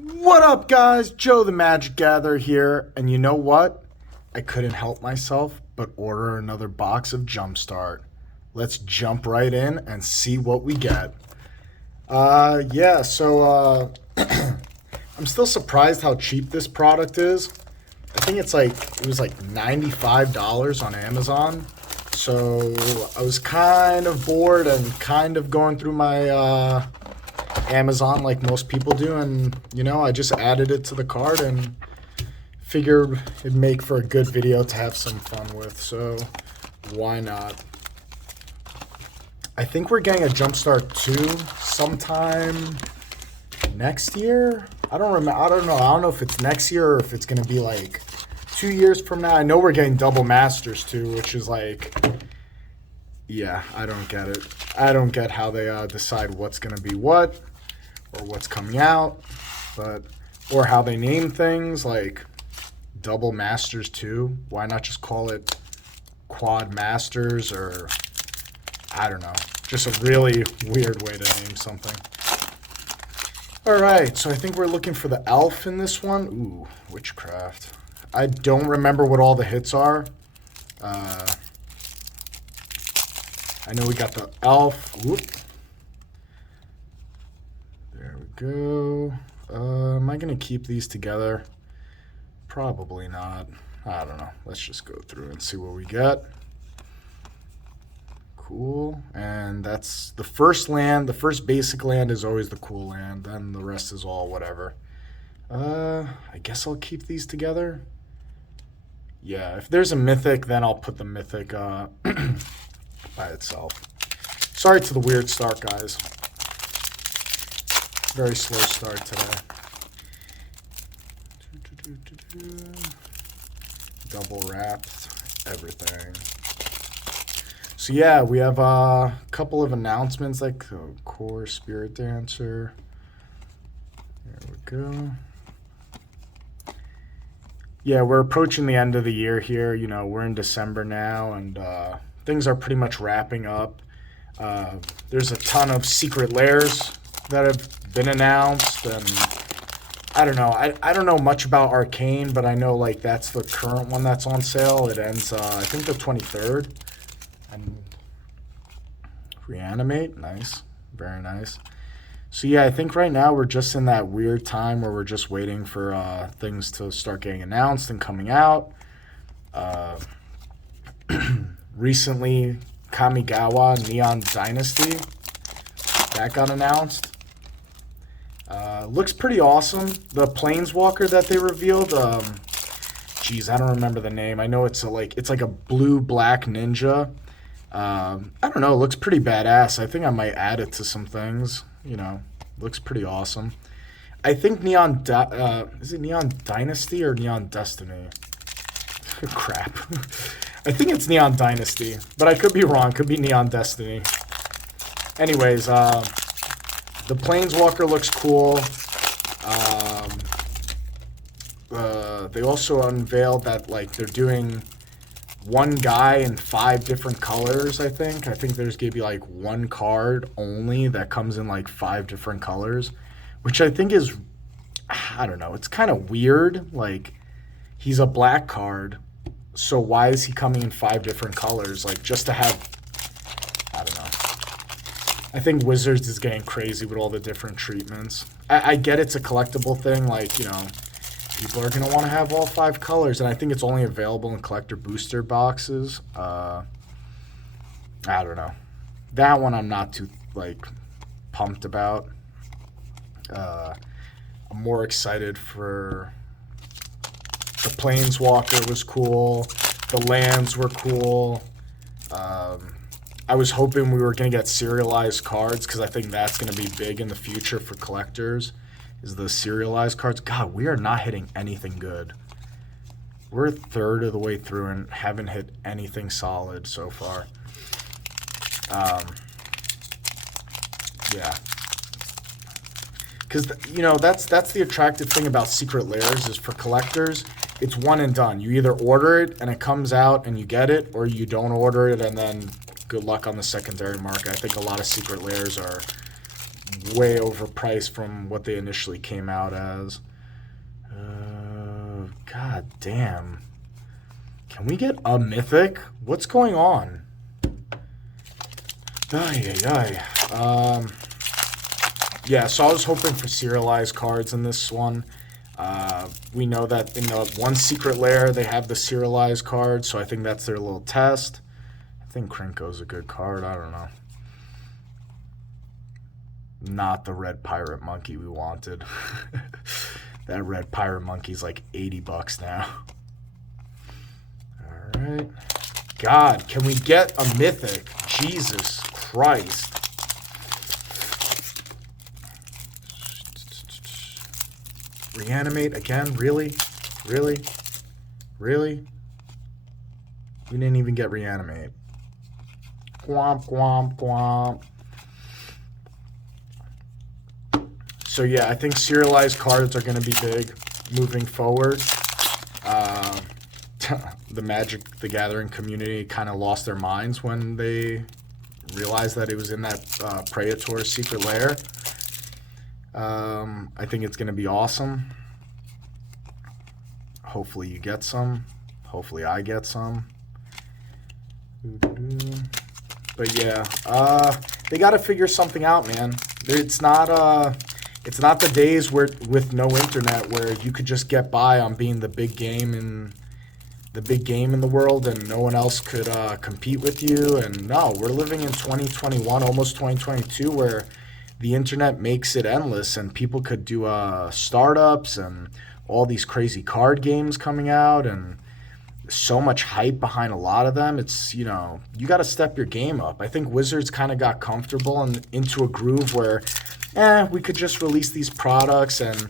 What up, guys? Joe the Magic Gatherer here, and you know what? I couldn't help myself but order another box of Jumpstart. Let's jump right in and see what we get. I'm still surprised how cheap this product is. I think it was like $95 on Amazon. So I was kind of bored and kind of going through my Amazon like most people do, and I just added it to the cart and figured it'd make for a good video to have some fun with, so why not? I think we're getting a Jumpstart 2 sometime next year. I don't know. I don't know if it's next year or if it's going to be like 2 years from now. I know we're getting double masters too, which is like, yeah, I don't get it. I don't get how they decide what's going to be what or what's coming out, or how they name things like double masters 2. Why not just call it quad masters, or I don't know, just a really weird way to name something. All right, so I think we're looking for the elf in this one. Ooh, witchcraft. I don't remember what all the hits are. I know we got the elf. Whoop. There we go. Am I going to keep these together? Probably not. I don't know. Let's just go through and see what we get. Cool. And that's the first land. The first basic land is always the cool land. Then the rest is all whatever. I guess I'll keep these together. Yeah, if there's a mythic, then I'll put the mythic by itself. Sorry to the weird start, guys. Very slow start today. Double wrapped everything. So yeah, we have a couple of announcements like Core Spirit Dancer. There we go. Yeah, we're approaching the end of the year here. We're in December now, and things are pretty much wrapping up. There's a ton of secret lairs that have been announced, and I don't know. I don't know much about Arcane, but I know like that's the current one that's on sale. It ends I think the 23rd. And reanimate, nice, very nice. So yeah, I think right now we're just in that weird time where we're just waiting for things to start getting announced and coming out. Recently, Kamigawa Neon Dynasty, that got announced. Looks pretty awesome. The Planeswalker that they revealed, geez, I don't remember the name. I know it's like a blue-black ninja. I don't know, it looks pretty badass. I think I might add it to some things. Looks pretty awesome. I think is it Neon Dynasty or Neon Destiny? Crap. I think it's Neon Dynasty, but I could be wrong. Could be Neon Destiny. Anyways, the Planeswalker looks cool. They also unveiled that they're doing one guy in 5 different colors, I think. I think there's going to be one card only that comes in 5 different colors, which I think is, I don't know, it's kind of weird. He's a black card, so why is he coming in 5 different colors? Just to have, I don't know. I think Wizards is getting crazy with all the different treatments. I get it's a collectible thing, people are going to want to have all 5 colors, and I think it's only available in collector booster boxes. I don't know. That one I'm not too, pumped about. I'm more excited for the Planeswalker was cool. The lands were cool. I was hoping we were going to get serialized cards, because I think that's going to be big in the future for collectors. Is the serialized cards. God, we are not hitting anything good. We're a third of the way through and haven't hit anything solid so far. Yeah. Because, that's the attractive thing about secret lairs is for collectors, it's one and done. You either order it and it comes out and you get it, or you don't order it and then good luck on the secondary market. I think a lot of secret lairs are way overpriced from what they initially came out as. God damn. Can we get a mythic? What's going on? Ay, ay, ay. Yeah, so I was hoping for serialized cards in this one. We know that in the one secret lair, they have the serialized cards, so I think that's their little test. I think Krenko's a good card. I don't know. Not the red pirate monkey we wanted. That red pirate monkey's like $80 now. All right. God, can we get a mythic? Jesus Christ. Reanimate again? Really? Really? Really? We didn't even get reanimate. Gwomp, gwomp, gwomp. So yeah, I think serialized cards are going to be big moving forward. The Magic the Gathering community kind of lost their minds when they realized that it was in that Praetor secret lair. I think it's going to be awesome. Hopefully you get some. Hopefully I get some. But yeah, they got to figure something out, man. It's not the days where with no internet where you could just get by on being the big game in the world and no one else could compete with you. And no, we're living in 2021, almost 2022, where the internet makes it endless and people could do startups and all these crazy card games coming out and so much hype behind a lot of them. It's, you got to step your game up. I think Wizards kind of got comfortable and into a groove where we could just release these products and,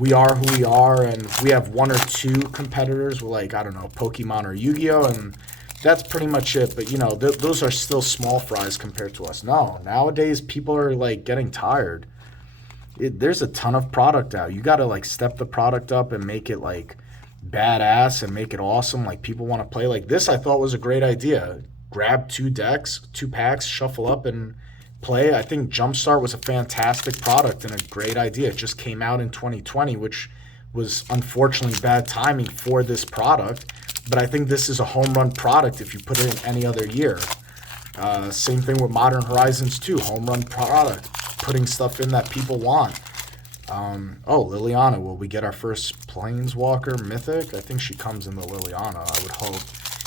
we are who we are, and we have one or two competitors with, like, I don't know, Pokemon or Yu-Gi-Oh, and that's pretty much it. But, those are still small fries compared to us. No, nowadays people are, like, getting tired. There's a ton of product out. You got to, like, step the product up and make it, like, badass and make it awesome. Like, people want to play. Like, this I thought was a great idea. Grab 2 packs, shuffle up, and play. I think Jumpstart was a fantastic product and a great idea. It just came out in 2020, which was unfortunately bad timing for this product. But I think this is a home run product if you put it in any other year. Same thing with Modern Horizons 2, home run product, putting stuff in that people want. Liliana, will we get our first Planeswalker mythic? I think she comes in the Liliana,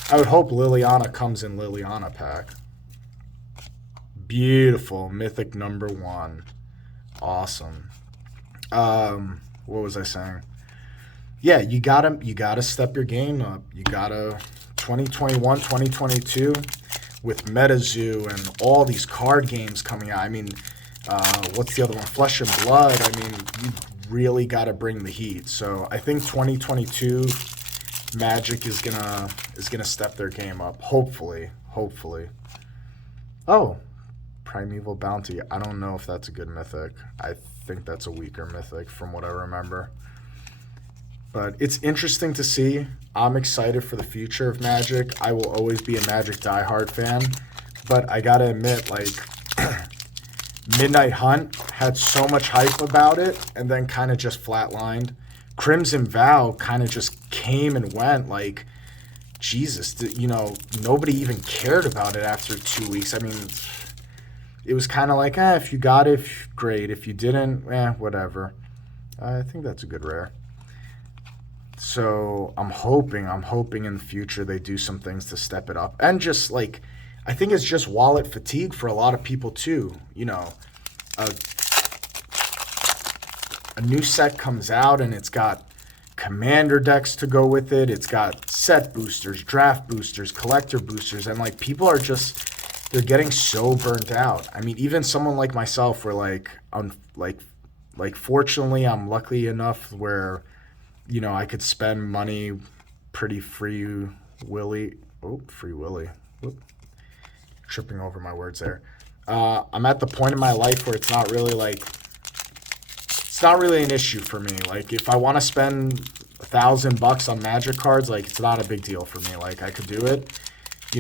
I would hope Liliana comes in Liliana pack. Beautiful. Mythic number 1. Awesome. What was I saying? Yeah, you gotta step your game up. You gotta 2021, 2022 with MetaZoo and all these card games coming out. I mean, what's the other one? Flesh and Blood. I mean, you really gotta bring the heat. So I think 2022 Magic is gonna step their game up. Hopefully. Oh. Primeval Bounty. I don't know if that's a good mythic. I think that's a weaker mythic from what I remember. But it's interesting to see. I'm excited for the future of Magic. I will always be a Magic diehard fan. But I gotta admit, like, Midnight Hunt had so much hype about it and then kind of just flatlined. Crimson Vow kind of just came and went. Like, Jesus, nobody even cared about it after 2 weeks. I mean, it was kind of like, if you got it, great. If you didn't, whatever. I think that's a good rare. So I'm hoping in the future they do some things to step it up. And just, like, I think it's just wallet fatigue for a lot of people too. A new set comes out and it's got commander decks to go with it. It's got set boosters, draft boosters, collector boosters. And, like, people are just... they're getting so burnt out. I mean, even someone like myself, where fortunately, I'm lucky enough where, I could spend money pretty free willy. Whoop. Tripping over my words there. I'm at the point in my life where it's not really an issue for me. Like, if I want to spend $1,000 on Magic cards, like, it's not a big deal for me. Like, I could do it.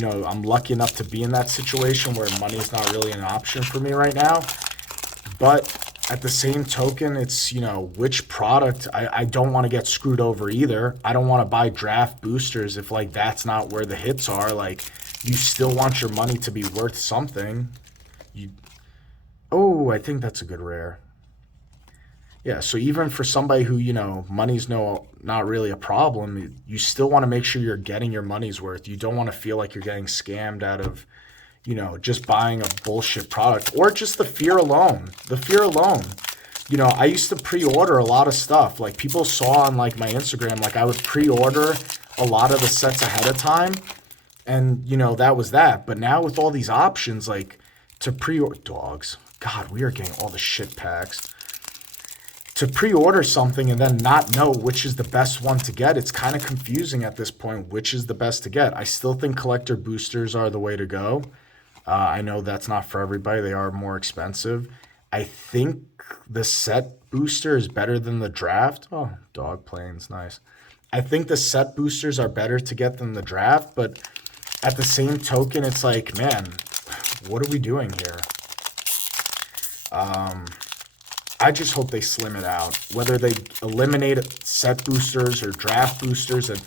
I'm lucky enough to be in that situation where money is not really an option for me right now. But at the same token, it's, you know, which product, I don't want to get screwed over either. I don't want to buy draft boosters if, like, that's not where the hits are. Like, you still want your money to be worth something. Oh, I think that's a good rare. Yeah, so even for somebody who, you know, money's not really a problem, you still want to make sure you're getting your money's worth. You don't want to feel like you're getting scammed out of, you know, just buying a bullshit product, or just the fear alone. The fear alone. You know, I used to pre-order a lot of stuff. Like, people saw on, like, my Instagram, like, I would pre-order a lot of the sets ahead of time, and, you know, that was that. But now with all these options, like, to pre-order dogs. God, we are getting all the shit packs. To pre-order something and then not know which is the best one to get, it's kind of confusing at this point, which is the best to get. I still think collector boosters are the way to go. I know that's not for everybody. They are more expensive. I think the set booster is better than the draft. Oh, dog planes, nice. I think the set boosters are better to get than the draft, but at the same token, it's like, man, what are we doing here? I just hope they slim it out. Whether they eliminate set boosters or draft boosters, and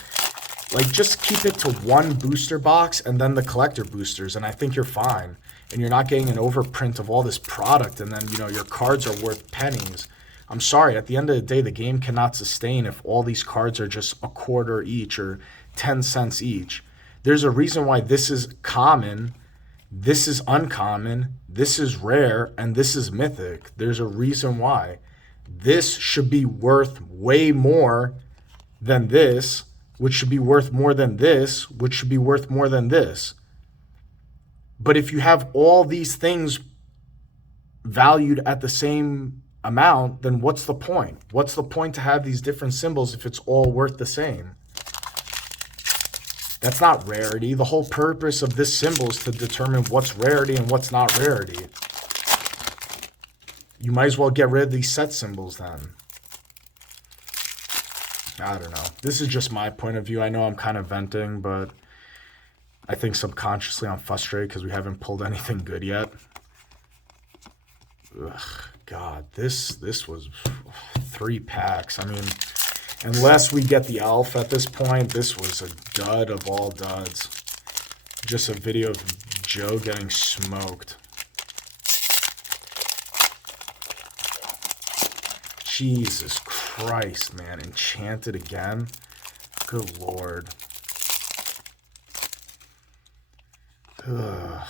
like, just keep it to one booster box and then the collector boosters, and I think you're fine. And you're not getting an overprint of all this product, and then, you know, your cards are worth pennies. I'm sorry, at the end of the day, the game cannot sustain if all these cards are just a quarter each or 10 cents each. There's a reason why this is common, this is uncommon, this is rare, and this is mythic. There's a reason why. This should be worth way more than this, which should be worth more than this, which should be worth more than this. But if you have all these things valued at the same amount, then what's the point? What's the point to have these different symbols if it's all worth the same? That's not rarity. The whole purpose of this symbol is to determine what's rarity and what's not rarity. You might as well get rid of these set symbols then. I don't know. This is just my point of view. I know I'm kind of venting, but I think subconsciously I'm frustrated because we haven't pulled anything good yet. Ugh, God, this was 3 packs. I mean, unless we get the elf at this point, this was a dud of all duds. Just a video of Joe getting smoked. Jesus Christ, man. Enchanted again? Good Lord. Ugh.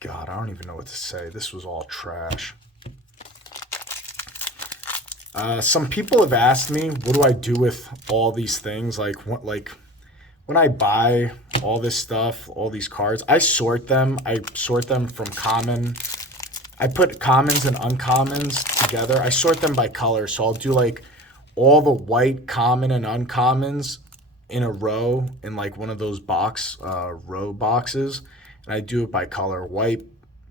God, I don't even know what to say. This was all trash. Some people have asked me, what do I do with all these things? Like when I buy all this stuff, all these cards, I sort them. I sort them from common. I put commons and uncommons together. I sort them by color. So I'll do like all the white, common, and uncommons in a row in like one of those row boxes. And I do it by color: white,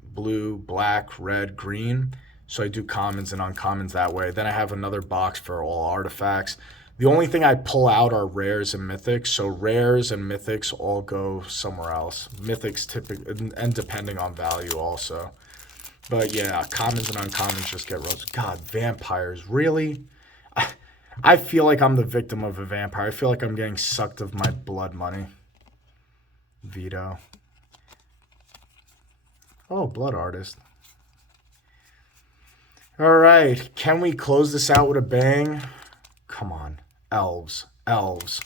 blue, black, red, green. So I do commons and uncommons that way. Then I have another box for all artifacts. The only thing I pull out are rares and mythics. So rares and mythics all go somewhere else. Mythics typically, and depending on value also. But yeah, commons and uncommons just get roasted. God, vampires, really? I feel like I'm the victim of a vampire. I feel like I'm getting sucked of my blood money. Veto. Oh, blood artist. All right, can we close this out with a bang? Come on, elves, elves.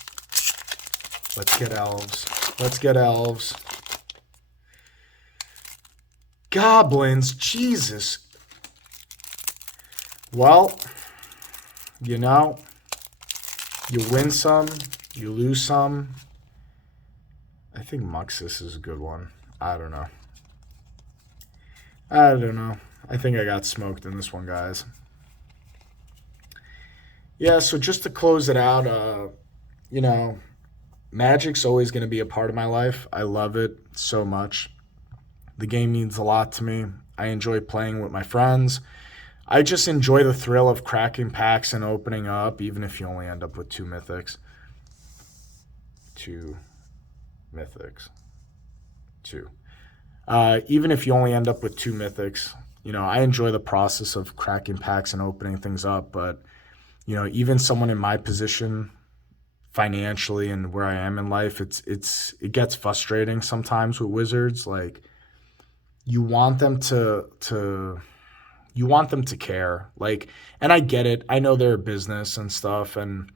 Let's get elves. Let's get elves. Goblins, Jesus. Well, you know, you win some, you lose some. I think Muxus is a good one. I don't know. I think I got smoked in this one, guys. Yeah, so just to close it out, you know, Magic's always going to be a part of my life. I love it so much. The game means a lot to me. I enjoy playing with my friends. I just enjoy the thrill of cracking packs and opening up, even if you only end up with 2 mythics. 2 mythics. 2. Even if you only end up with 2 mythics, I enjoy the process of cracking packs and opening things up. But even someone in my position financially and where I am in life, it gets frustrating sometimes with Wizards. Like, you want them to you want them to care. Like, and I get it. I know they're a business and stuff, and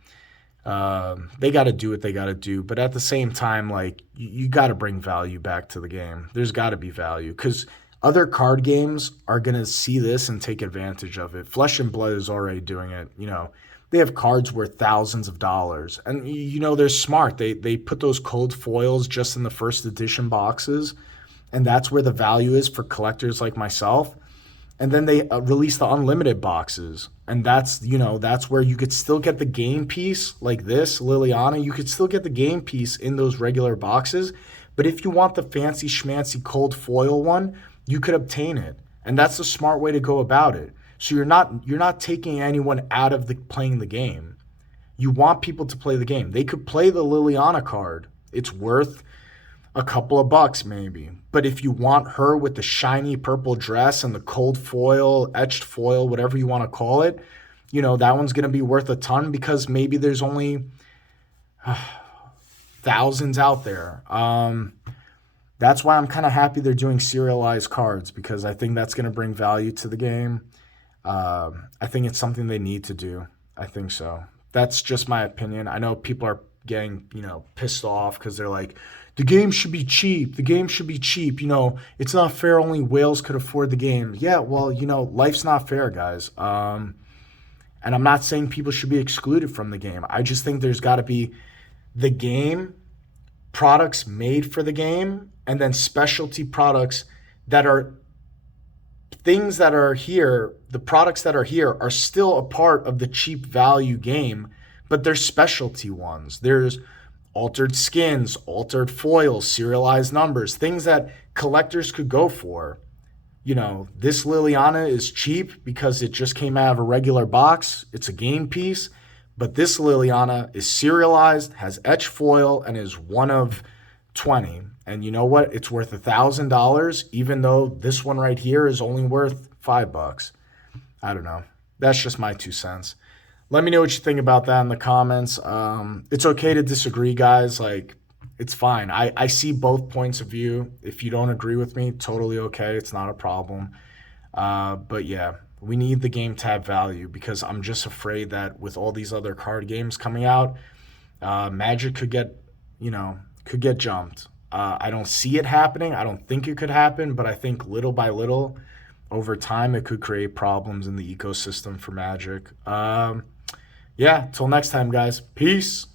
they got to do what they got to do. But at the same time, like, you got to bring value back to the game. There's got to be value because other card games are going to see this and take advantage of it. Flesh and Blood is already doing it. They have cards worth thousands of dollars. And, they're smart. They put those cold foils just in the first edition boxes. And that's where the value is for collectors like myself. And then they release the unlimited boxes. And that's where you could still get the game piece like this, Liliana. You could still get the game piece in those regular boxes. But if you want the fancy schmancy cold foil one, you could obtain it. And that's the smart way to go about it. So you're not taking anyone out of playing the game. You want people to play the game. They could play the Liliana card. It's worth a couple of bucks maybe. But if you want her with the shiny purple dress and the cold foil, etched foil, whatever you want to call it, that one's going to be worth a ton because maybe there's only thousands out there. That's why I'm kind of happy they're doing serialized cards because I think that's going to bring value to the game. I think it's something they need to do. I think so. That's just my opinion. I know people are getting, pissed off because they're like, the game should be cheap. The game should be cheap. It's not fair. Only whales could afford the game. Yeah, well, life's not fair, guys. And I'm not saying people should be excluded from the game. I just think there's got to be the game, products made for the game, and then specialty products that are things that are here. The products that are here are still a part of the cheap value game, but they're specialty ones. There's altered skins, altered foils, serialized numbers, things that collectors could go for. This Liliana is cheap because it just came out of a regular box. It's a game piece. But this Liliana is serialized, has etched foil, and is one of 20. And you know what? It's worth $1,000, even though this one right here is only worth $5. I don't know. That's just my 2 cents. Let me know what you think about that in the comments. It's okay to disagree, guys. Like, it's fine. I see both points of view. If you don't agree with me, totally okay. It's not a problem. But yeah, we need the game to have value because I'm just afraid that with all these other card games coming out, Magic could get jumped. I don't see it happening. I don't think it could happen, but I think little by little, over time, it could create problems in the ecosystem for Magic. Yeah, till next time, guys. Peace.